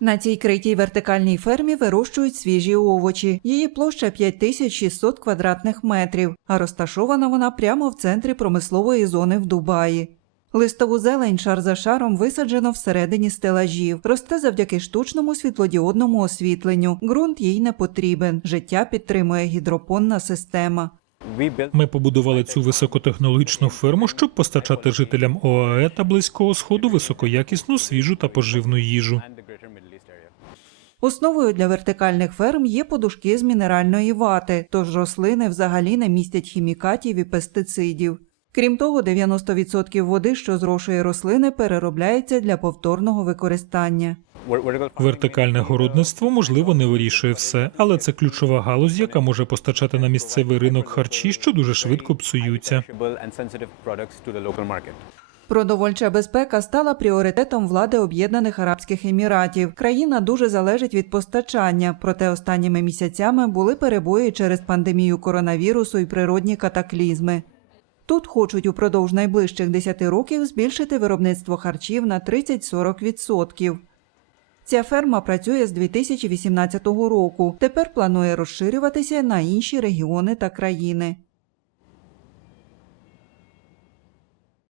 На цій критій вертикальній фермі вирощують свіжі овочі. Її площа 5600 квадратних метрів, а розташована вона прямо в центрі промислової зони в Дубаї. Листову зелень шар за шаром висаджено всередині стелажів. Росте завдяки штучному світлодіодному освітленню. Ґрунт їй не потрібен. Життя підтримує гідропонна система. Ми побудували цю високотехнологічну ферму, щоб постачати жителям ОАЕ та Близького Сходу високоякісну свіжу та поживну їжу. Основою для вертикальних ферм є подушки з мінеральної вати, тож рослини взагалі не містять хімікатів і пестицидів. Крім того, 90% води, що зрошує рослини, переробляється для повторного використання. Вертикальне городництво можливо не вирішує все, але це ключова галузь, яка може постачати на місцевий ринок харчі, що дуже швидко псуються. Продовольча безпека стала пріоритетом влади Об'єднаних Арабських Еміратів. Країна дуже залежить від постачання, проте останніми місяцями були перебої через пандемію коронавірусу і природні катаклізми. Тут хочуть упродовж найближчих 10 років збільшити виробництво харчів на 30-40%. Ця ферма працює з 2018 року. Тепер планує розширюватися на інші регіони та країни.